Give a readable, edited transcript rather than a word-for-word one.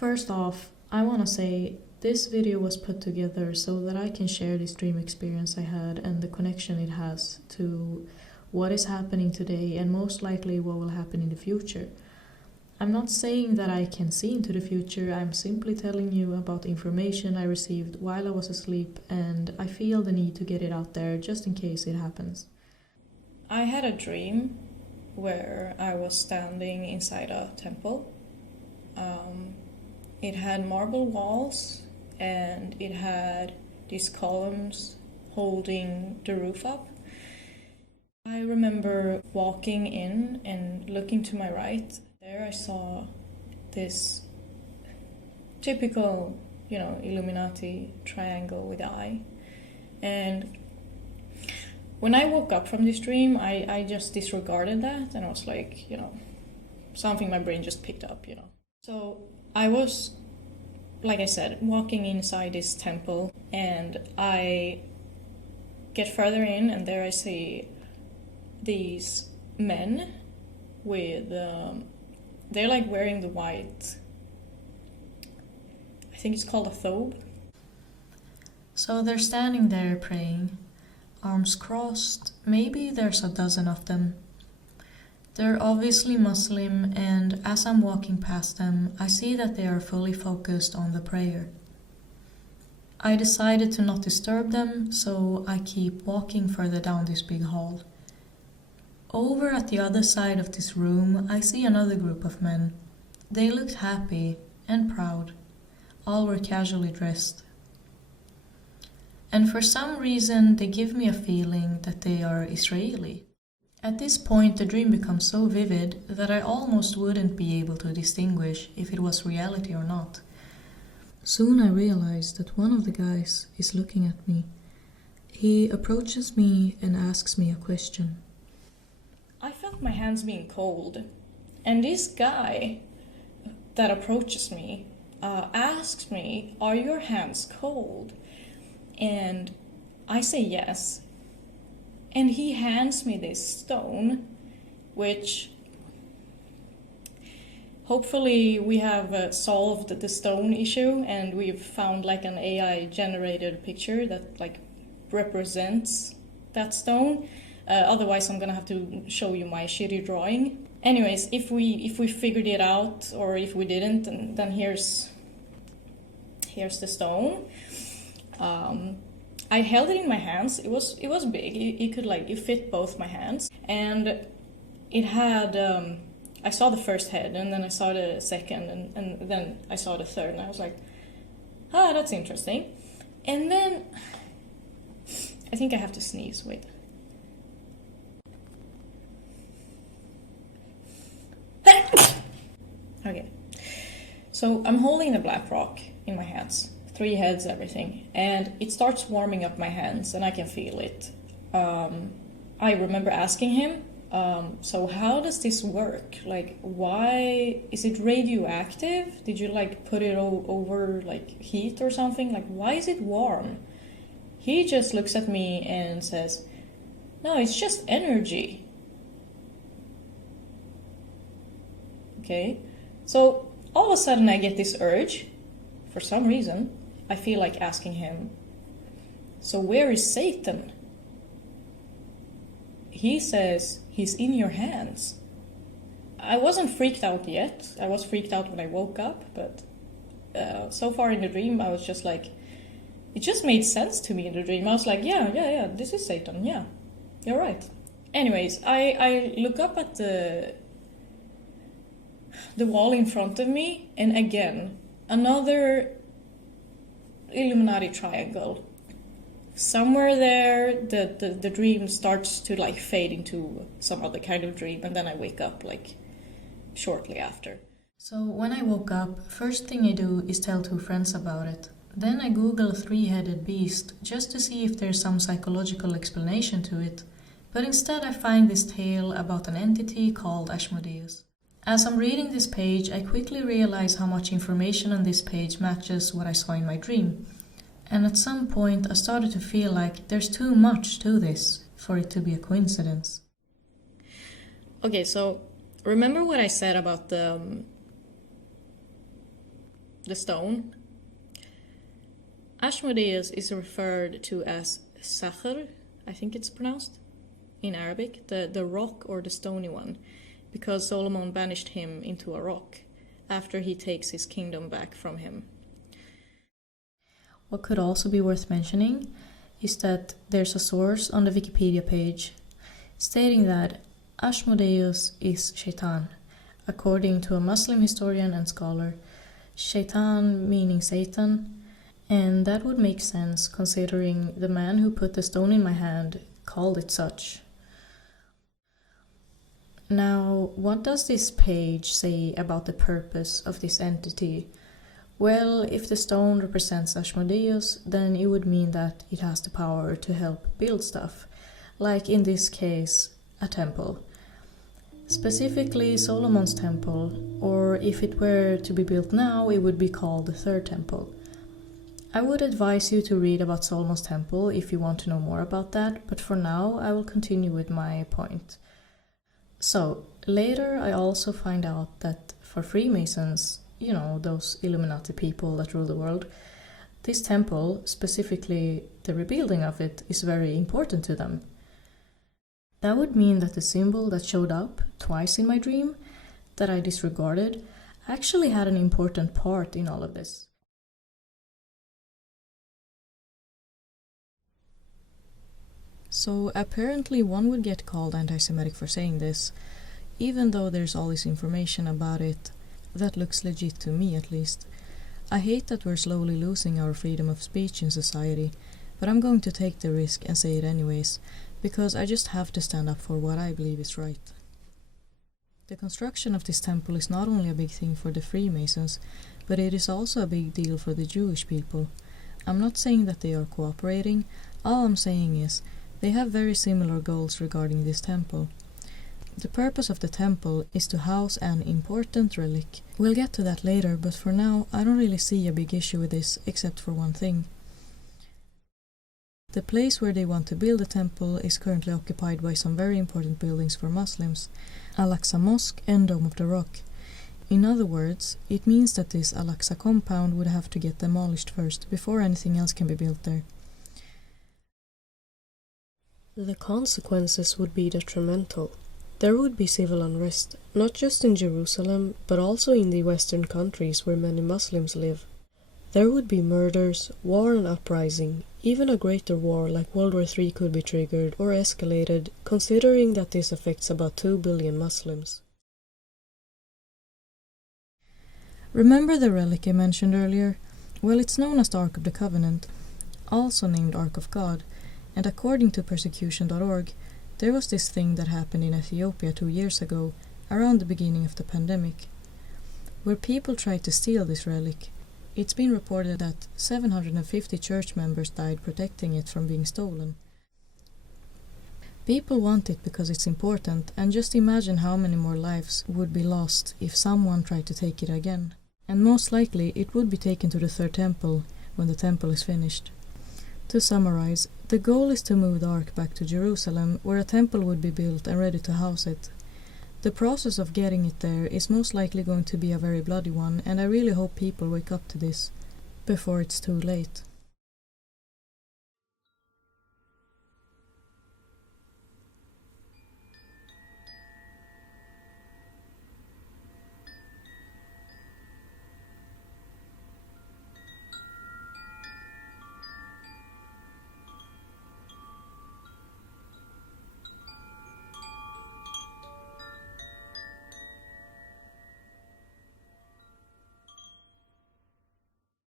First off, I want to say this video was put together so that I can share this dream experience I had and the connection it has to what is happening today and most likely what will happen in the future. I'm not saying that I can see into the future, I'm simply telling you about the information I received while I was asleep, and I feel the need to get it out there just in case it happens. I had a dream where I was standing inside a temple. It had marble walls and it had these columns holding the roof up. I remember walking in and looking to my right. There I saw this typical, Illuminati triangle with the eye. And when I woke up from this dream, I just disregarded that, and I was like, something my brain just picked up, So I was, like I said, walking inside this temple, and I get further in, and there I see these men with, they're like wearing the white, I think it's called a thobe. So they're standing there praying, arms crossed, maybe there's a dozen of them. They're obviously Muslim, and as I'm walking past them, I see that they are fully focused on the prayer. I decided to not disturb them, so I keep walking further down this big hall. Over at the other side of this room, I see another group of men. They looked happy and proud. All were casually dressed. And for some reason, they give me a feeling that they are Israeli. At this point, the dream becomes so vivid that I almost wouldn't be able to distinguish if it was reality or not. Soon I realize that one of the guys is looking at me. He approaches me and asks me a question. I felt my hands being cold, and this guy that approaches me asks me, "Are your hands cold?" And I say yes. And he hands me this stone, which hopefully we have solved the stone issue, and we've found like an AI generated picture that like represents that stone. Otherwise I'm gonna have to show you my shitty drawing. Anyways, if we figured it out, or if we didn't, then here's the stone. I held it in my hands. It was big. It fit both my hands, and it had. I saw the first head, and then I saw the second, and then I saw the third, and I was like, that's interesting. And then I think I have to sneeze. Wait. Okay. So I'm holding the black rock in my hands. 3 heads, everything, and it starts warming up my hands, and I can feel it. I remember asking him, so how does this work? Like, why is it radioactive? Did you like put it over like heat or something? Like, why is it warm? He just looks at me and says, "No, it's just energy." Okay, so all of a sudden I get this urge, for some reason. I feel like asking him, "So where is Satan?" He says, "He's in your hands." I wasn't freaked out yet. I was freaked out when I woke up, but so far in the dream, I was just like, it just made sense to me in the dream. I was like, yeah, this is Satan, yeah, you're right. Anyways, I look up at the wall in front of me, and again, another Illuminati triangle. Somewhere there, the dream starts to like fade into some other kind of dream, and then I wake up like shortly after. So when I woke up, first thing I do is tell 2 friends about it. Then I Google 3-headed beast just to see if there's some psychological explanation to it. But instead I find this tale about an entity called Asmodeus. As I'm reading this page, I quickly realize how much information on this page matches what I saw in my dream. And at some point I started to feel like there's too much to this for it to be a coincidence. Okay, so remember what I said about the stone. Asmodeus is referred to as Sakhr, I think it's pronounced, in Arabic, the rock or the stony one, because Solomon banished him into a rock after he takes his kingdom back from him. What could also be worth mentioning is that there's a source on the Wikipedia page stating that Asmodeus is Shaitan. According to a Muslim historian and scholar, Shaitan meaning Satan, and that would make sense considering the man who put the stone in my hand called it such. Now, what does this page say about the purpose of this entity? Well, if the stone represents Asmodeus, then it would mean that it has the power to help build stuff, like in this case, a temple. Specifically Solomon's temple, or if it were to be built now, it would be called the third temple. I would advise you to read about Solomon's temple if you want to know more about that, but for now I will continue with my point. So, later I also find out that for Freemasons, you know, those Illuminati people that rule the world, this temple, specifically the rebuilding of it, is very important to them. That would mean that the symbol that showed up twice in my dream, that I disregarded, actually had an important part in all of this. So apparently one would get called anti-Semitic for saying this, even though there's all this information about it that looks legit to me at least. I hate that we're slowly losing our freedom of speech in society, but I'm going to take the risk and say it anyways, because I just have to stand up for what I believe is right. The construction of this temple is not only a big thing for the Freemasons, but it is also a big deal for the Jewish people. I'm not saying that they are cooperating, all I'm saying is they have very similar goals regarding this temple. The purpose of the temple is to house an important relic. We'll get to that later, but for now I don't really see a big issue with this, except for one thing. The place where they want to build the temple is currently occupied by some very important buildings for Muslims, Al-Aqsa Mosque and Dome of the Rock. In other words, it means that this Al-Aqsa compound would have to get demolished first, before anything else can be built there. The consequences would be detrimental. There would be civil unrest, not just in Jerusalem, but also in the Western countries where many Muslims live. There would be murders, war and uprising. Even a greater war like World War III could be triggered or escalated, considering that this affects about 2 billion Muslims. Remember the relic I mentioned earlier? Well, it's known as the Ark of the Covenant, also named Ark of God, and according to persecution.org, there was this thing that happened in Ethiopia 2 years ago, around the beginning of the pandemic, where people tried to steal this relic. It's been reported that 750 church members died protecting it from being stolen. People want it because it's important, and just imagine how many more lives would be lost if someone tried to take it again. And most likely it would be taken to the third temple when the temple is finished. To summarize, the goal is to move the Ark back to Jerusalem, where a temple would be built and ready to house it. The process of getting it there is most likely going to be a very bloody one, and I really hope people wake up to this before it's too late.